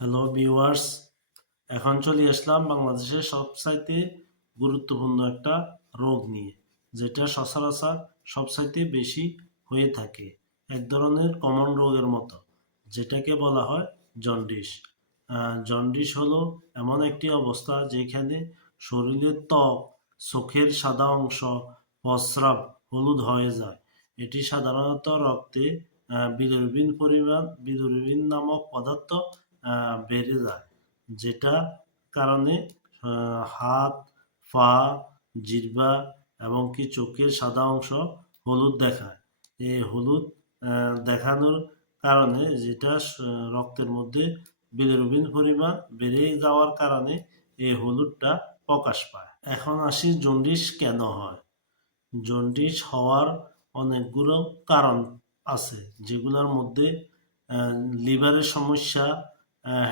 Hello viewers, এখন চলে আসলাম বাংলাদেশের সবচাইতে গুরুত্বপূর্ণ একটা রোগ নিয়ে, যেটা সচরাচর সবচাইতে বেশি হয়ে থাকে। এক ধরনের কমন রোগের মতো, যেটাকে বলা হয় জন্ডিস। জন্ডিস হলো এমন একটি অবস্থা যেখানে শরীরের ত্বক, চোখের সাদা অংশ, প্রস্রাব হলুদ হয়ে যায়। এটি সাধারণত রক্তে বিলিরুবিন নামক পদার্থ বেড়ে যায়, যেটা কারণে হাত, পা, জিহ্বা এবং কি চোখের সাদা অংশ হলুদ দেখায়। এই হলুদ দেখানোর কারণে যেটা রক্তের মধ্যে বিলিরুবিন পরিমাণ বেড়ে যাওয়ার কারণে এই হলুদটা প্রকাশ পায়। এখন আসি জন্ডিস কেন হয়। জন্ডিস হওয়ার অনেকগুলো কারণ আছে, যেগুলোর মধ্যে লিভারের সমস্যা,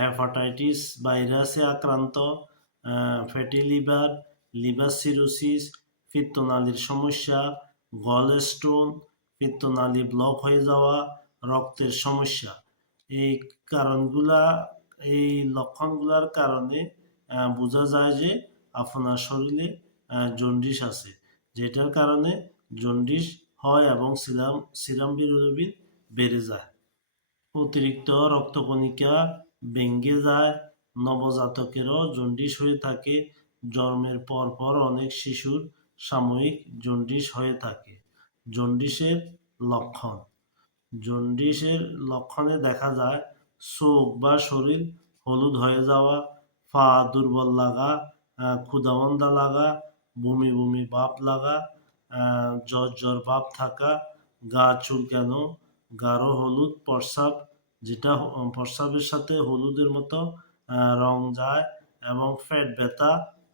হেপাটাইটিস ভাইরাসে আক্রান্ত, ফ্যাটি লিভার, লিভার সিরোসিস, পিত্তনালীর সমস্যা, গল স্টোন, পিত্তনালী ব্লক হয়ে যাওয়া, রক্তের সমস্যা। এই কারণগুলা এই লক্ষণগুলার কারণে বোঝা যায় যে আপনার শরীরে জন্ডিস আছে, যেটার কারণে জন্ডিস হয় এবং সিরাম বিলিরুবিন বেড়ে যায়। অতিরিক্ত রক্তকণিকা ভেঙে যায়। নবজাতকেরও জন্ডিস হয়ে থাকে। জন্মের পর অনেক শিশুর সাময়িক জন্ডিস হয়ে থাকে। জন্ডিসের লক্ষণ। জন্ডিসের লক্ষণে দেখা যায় চোখ বা শরীর হলুদ হয়ে যাওয়া, পা দুর্বল লাগা, ক্ষুধামন্দা লাগা, বমি বমি ভাব লাগা, জ্বর ভাব থাকা, গা চুলকানো, গাঢ় হলুদ প্রস্রাব, যেটা প্রস্রাবের সাথে হলুদের মতো রং যায় এবং পেট ব্যথা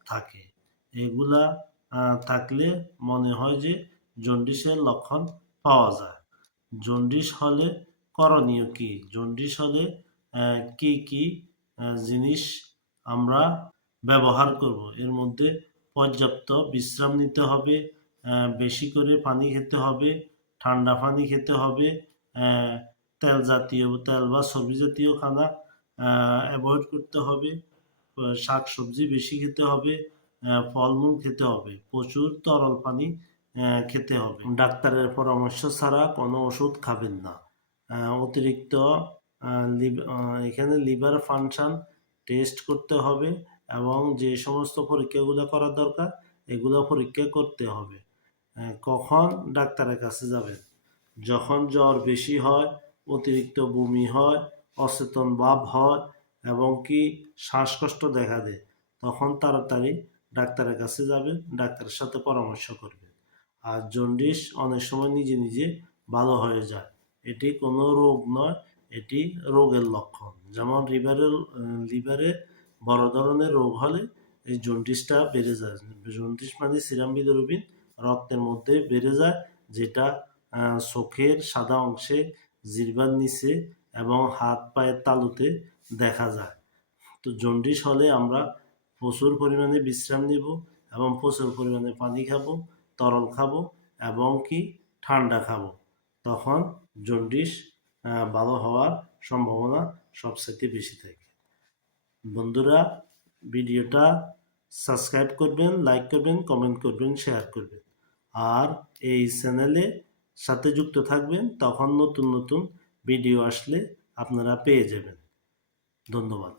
থাকে। এগুলা থাকলে মনে হয় যে জন্ডিসের লক্ষণ পাওয়া যায়। জন্ডিস হলে করণীয় কি? জন্ডিস হলে কি কি জিনিস আমরা ব্যবহার করব? এর মধ্যে পর্যাপ্ত বিশ্রাম নিতে হবে, বেশি করে পানি খেতে হবে, ঠান্ডা পানি খেতে হবে, তেল বা সবজি জাতীয় খানা অ্যাভয়েড করতে হবে, শাক সবজি বেশি খেতে হবে, ফলমূল খেতে হবে, প্রচুর তরল পানি খেতে হবে। ডাক্তারের পরামর্শ ছাড়া কোনো ওষুধ খাবেন না। অতিরিক্ত এখানে লিভার ফাংশন টেস্ট করতে হবে এবং যে সমস্ত পরীক্ষাগুলো করা দরকার এগুলো পরীক্ষা করতে হবে। কখন ডাক্তারের কাছে যাবেন? যখন জ্বর বেশি হয়, অতিরিক্ত বমি হয়, অচেতন ভাব হয় এবং কি শ্বাসকষ্ট দেখা দেয়, তখন তাড়াতাড়ি ডাক্তারের কাছে যাবেন, ডাক্তারের সাথে পরামর্শ করবেন। আর জন্ডিস অনেক সময় নিজে নিজে ভালো হয়ে যায়। এটি কোনো রোগ নয়, এটি রোগের লক্ষণ। যেমন লিভারে বড় ধরনের রোগ হলে এই জন্ডিসটা বেড়ে যায়। জন্ডিস মানে সিরাম বিলিরুবিন রক্তের মধ্যে বেড়ে যায়, যেটা চোখের সাদা অংশে, জিহ্বার নিচে এবং হাত পায়ের তালুতে দেখা যায়। তো জন্ডিস হলে আমরা প্রচুর পরিমাণে বিশ্রাম নিব এবং প্রচুর পরিমাণে পানি খাবো, তরল খাবো এবং কি ঠান্ডা খাবো। তখন জন্ডিস ভালো হওয়ার সম্ভাবনা সবচেয়ে বেশি থাকে। বন্ধুরা, ভিডিওটা সাবস্ক্রাইব করবেন, লাইক করবেন, কমেন্ট করবেন, শেয়ার করবেন। আর এই চ্যানেলে সাথে যুক্ত থাকবেন, তখন নতুন নতুন ভিডিও আসলে আপনারা পেয়ে যাবেন। ধন্যবাদ।